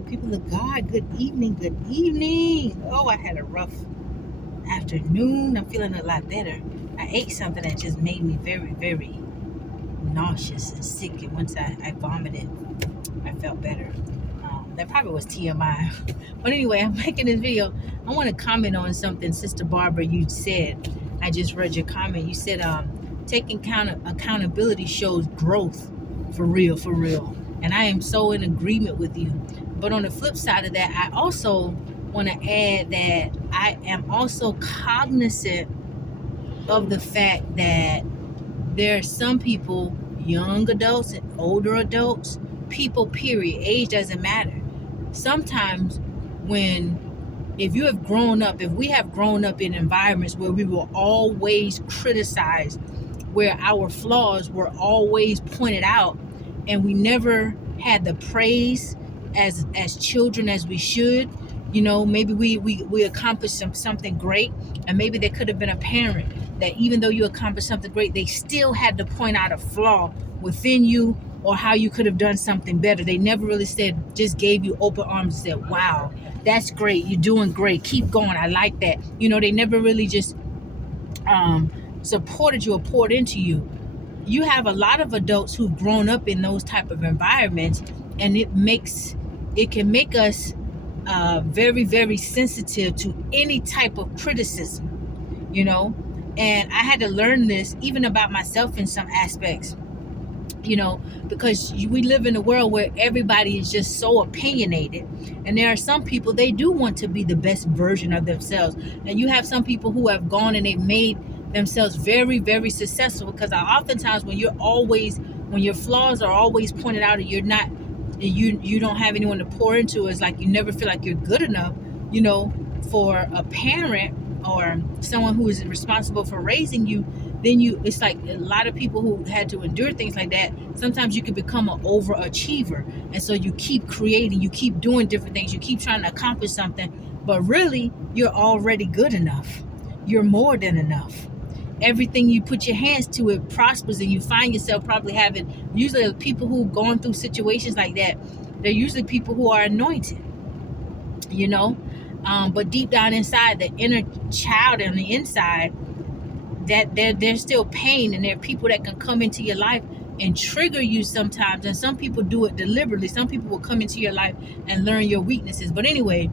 people of God. Good evening. Good evening. Oh, I had a rough afternoon. I'm feeling a lot better. I ate something that just made me very, very nauseous and sick. And once I vomited, I felt better. That probably was TMI. But anyway, I'm making this video. I want to comment on something, Sister Barbara, you said. I just read your comment. You said taking accountability shows growth. For real, for real. And I am so in agreement with you. But on the flip side of that, I also want to add that I am also cognizant of the fact that there are some people, young adults and older adults, people, period. Age doesn't matter. Sometimes if we have grown up in environments where we were always criticized, where our flaws were always pointed out, and we never had the praise as children as we should, maybe we accomplished something great, and maybe there could have been a parent that even though you accomplished something great, they still had to point out a flaw within you or how you could have done something better. They never really just gave you open arms and said, wow, that's great, you're doing great, keep going, I like that. They never really just supported you or poured into you. You have a lot of adults who've grown up in those type of environments, and it can make us very, very sensitive to any type of criticism, and I had to learn this even about myself in some aspects, because we live in a world where everybody is just so opinionated, and there are some people, they do want to be the best version of themselves, and you have some people who have gone and they've made themselves very, very successful, because oftentimes when your flaws are always pointed out and you don't have anyone to pour into, it's like you never feel like you're good enough, for a parent or someone who is responsible for raising you. Then it's like a lot of people who had to endure things like that. Sometimes you can become an overachiever, and so you keep creating, you keep doing different things, you keep trying to accomplish something, but really you're already good enough. You're more than enough. Everything you put your hands to, it prospers, and you find yourself probably having, usually people who've gone through situations like that, they're usually people who are anointed, but deep down inside, the inner child on the inside, that there's still pain, and there are people that can come into your life and trigger you sometimes, and some people do it deliberately. Some people will come into your life and learn your weaknesses. But anyway,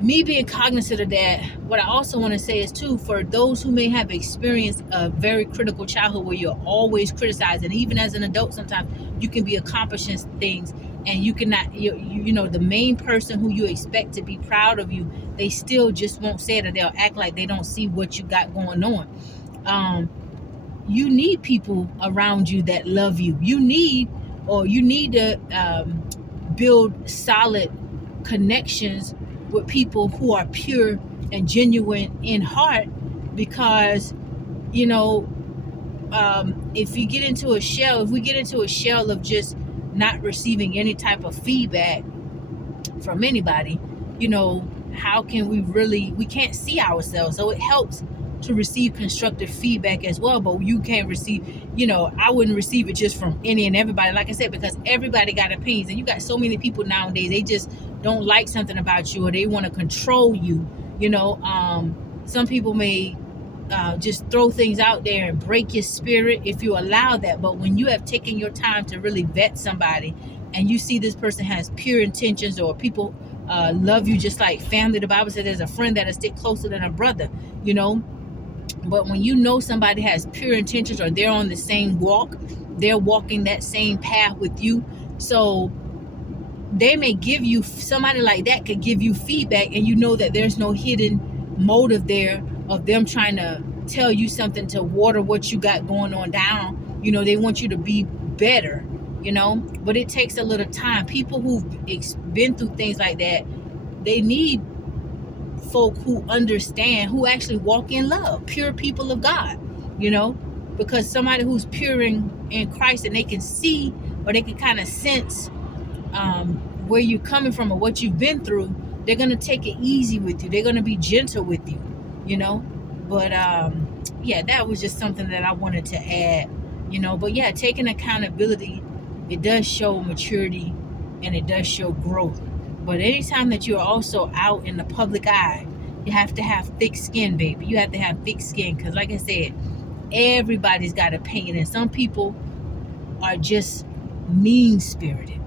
me being cognizant of that, what I also want to say is too, for those who may have experienced a very critical childhood where you're always criticized, and even as an adult sometimes you can be accomplishing things and you cannot, the main person who you expect to be proud of you, they still just won't say it, or they'll act like they don't see what you got going on. You need people around you that love you. You need to build solid connections with people who are pure and genuine in heart, because if we get into a shell of just not receiving any type of feedback from anybody, how can we can't see ourselves. So it helps to receive constructive feedback as well, but you can't receive, I wouldn't receive it just from any and everybody, like I said, because everybody got opinions, and you got so many people nowadays, they just don't like something about you, or they want to control you. Some people may just throw things out there and break your spirit if you allow that. But when you have taken your time to really vet somebody, and you see this person has pure intentions, or people love you just like family, the Bible says there's a friend that'll stick closer than a brother, but when somebody has pure intentions, or they're on the same walk, they're walking that same path with you, so they may give you, somebody like that could give you feedback, and that there's no hidden motive there of them trying to tell you something to water what you got going on down. They want you to be better, but it takes a little time. People who've been through things like that, they need folk who understand, who actually walk in love, pure people of God, because somebody who's pure in Christ, and they can see, or they can kind of sense where you're coming from or what you've been through, they're going to take it easy with you. They're going to be gentle with you, but yeah, that was just something that I wanted to add, but yeah, taking accountability, it does show maturity and it does show growth. But anytime that you're also out in the public eye, you have to have thick skin, baby. You have to have thick skin, because like I said, everybody's got opinion, and some people are just mean spirited.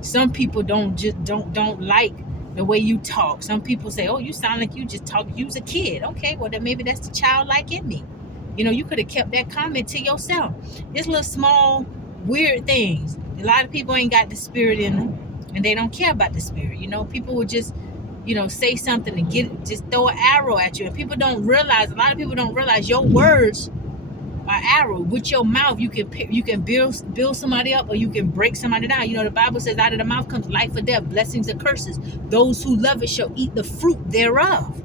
Some people don't like the way you talk. Some people say, oh, you sound like you just talk, you's a kid. Okay, well then maybe that's the childlike in me. You could have kept that comment to yourself. It's little small weird things. A lot of people ain't got the spirit in them, and they don't care about the spirit. People would just say something and just throw an arrow at you, and people don't realize. A lot of people don't realize your words are arrow. With your mouth, you can build somebody up, or you can break somebody down. The Bible says, out of the mouth comes life or death, blessings or curses. Those who love it shall eat the fruit thereof.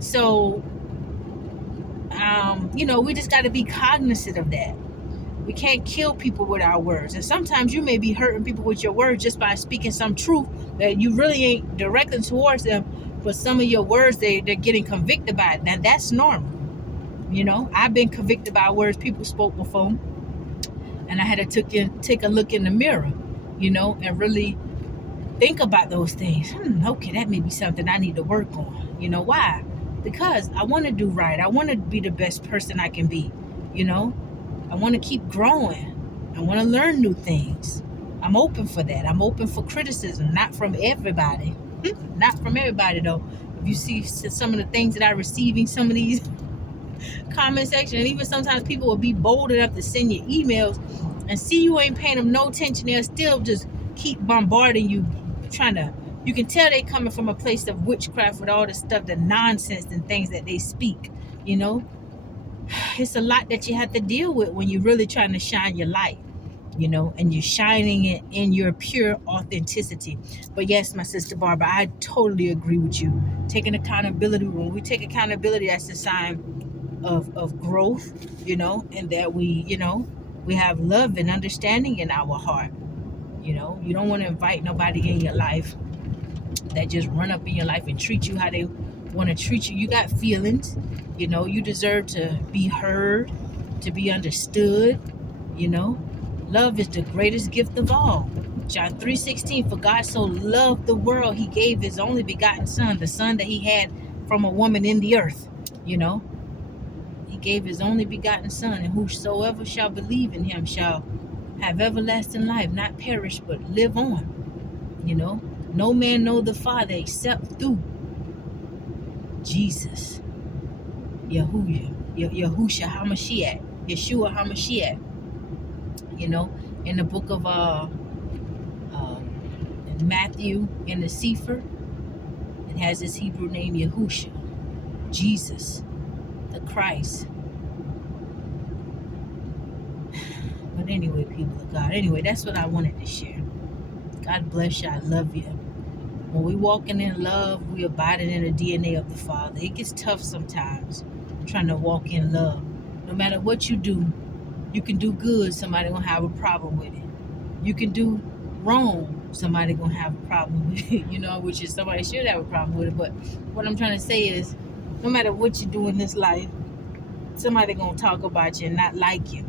So we just got to be cognizant of that. We can't kill people with our words, and sometimes you may be hurting people with your words just by speaking some truth that you really ain't directing towards them, but some of your words, they're getting convicted by it. Now that's normal. I've been convicted by words people spoke before, and I had to take a look in the mirror, and really think about those things. Okay, that may be something I need to work on. Why? Because I want to do right. I want to be the best person I can be. I want to keep growing. I want to learn new things. I'm open for that. I'm open for criticism, not from everybody. Not from everybody, though. If you see some of the things that I'm receiving, some of these comment section, and even sometimes people will be bold enough to send you emails and see you ain't paying them no attention. They'll still just keep bombarding you, you can tell they coming from a place of witchcraft with all the stuff, the nonsense and things that they speak. It's a lot that you have to deal with when you're really trying to shine your light, and you're shining it in your pure authenticity. But yes, my sister Barbara, I totally agree with you. Taking accountability, when we take accountability, that's a sign of growth, and that we have love and understanding in our heart. You don't want to invite nobody in your life that just run up in your life and treat you how they want to treat you. You got feelings. You deserve to be heard, to be understood. Love is the greatest gift of all. John 3:16, for God so loved the world, he gave his only begotten son, the son that he had from a woman in the earth. He gave his only begotten son, and whosoever shall believe in him shall have everlasting life, not perish but live on. No man know the Father except through Jesus, Yahushua HaMashiach, Yeshua HaMashiach. In the book of Matthew, in the Sefer, it has his Hebrew name Yahushua, Jesus, the Christ. But anyway, people of God, that's what I wanted to share. God bless you. I love you. When we walking in love, we abiding in the DNA of the Father. It gets tough sometimes trying to walk in love. No matter what you do, you can do good, somebody gonna have a problem with it. You can do wrong, somebody gonna have a problem with it, which is somebody should have a problem with it. But what I'm trying to say is, no matter what you do in this life, somebody gonna talk about you and not like you.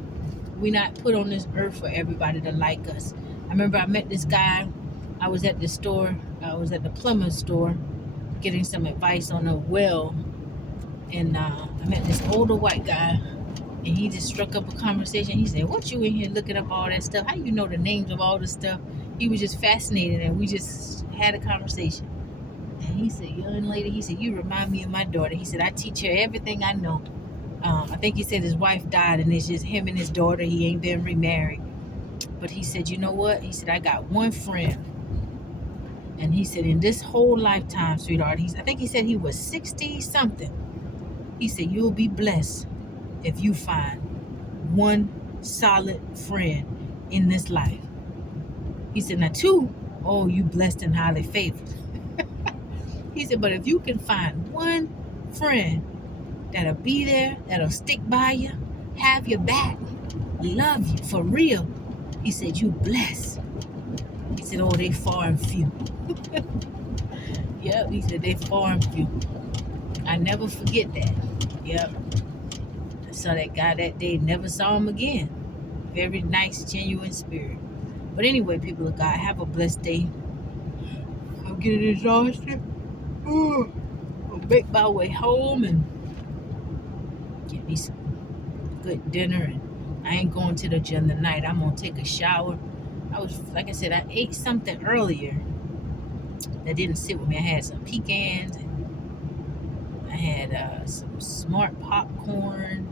We not put on this earth for everybody to like us. I remember I met this guy. I was at the store. I was at the plumber's store getting some advice on a well. And I met this older white guy. And he just struck up a conversation. He said, what you in here looking up all that stuff? How you know the names of all this stuff? He was just fascinated, and we just had a conversation. And he said, young lady, he said, you remind me of my daughter. He said, I teach her everything I know. I think he said his wife died, and it's just him and his daughter. He ain't been remarried. But he said, you know what? He said, I got one friend. And he said, in this whole lifetime, sweetheart, I think he said he was 60-something. He said, you'll be blessed if you find one solid friend in this life. He said, now two, oh, you blessed and highly favored. He said, but if you can find one friend that'll be there, that'll stick by you, have your back, love you for real, he said, you blessed. He said, oh, they far and few. Yep, he said, they far and few. I never forget that. Yep. I saw that guy that day, never saw him again. Very nice, genuine spirit. But anyway, people of God, have a blessed day. I'm getting exhausted. I'll make my way home and get me some good dinner. And I ain't going to the gym tonight. I'm gonna take a shower. Like I said, I ate something earlier that didn't sit with me. I had some pecans and I had some smart popcorn,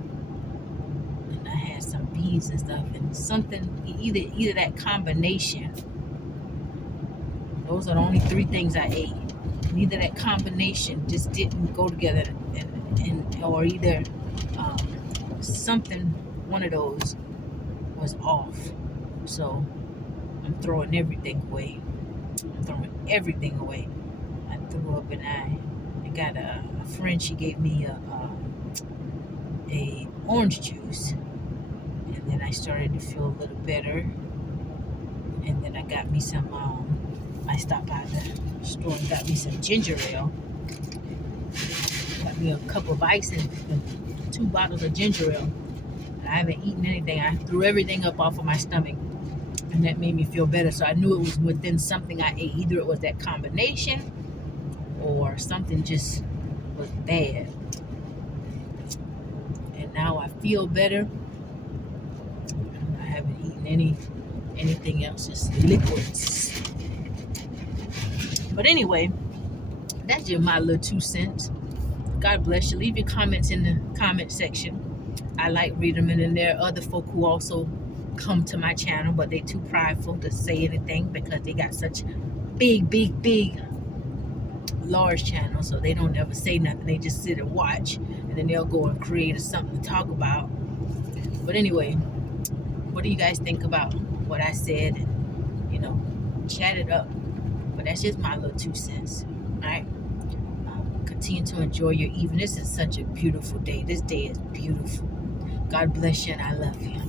and I had some beans and stuff, and something either that combination. Those are the only three things I ate. And either that combination just didn't go together, and or either something, one of those was off. So I'm throwing everything away. I threw up, and I got a friend. She gave me a orange juice, and then I started to feel a little better. And then I got me some. I stopped by the store and got me some ginger ale. Got me a cup of ice and 2 bottles of ginger ale. And I haven't eaten anything. I threw everything up off of my stomach, and that made me feel better. So I knew it was within something I ate. Either it was that combination, or something just was bad. And now I feel better. I haven't eaten anything else, just liquids. But anyway, that's just my little 2 cents. God bless you. Leave your comments in the comment section. I like reading them, and then there are other folk who also come to my channel, but they too prideful to say anything because they got such big, large channels, so they don't ever say nothing. They just sit and watch, and then they'll go and create something to talk about. But anyway, what do you guys think about what I said? And, chat it up. But that's just my little 2 cents. All right. Continue to enjoy your evening. This is such a beautiful day. This day is beautiful. God bless you, and I love you.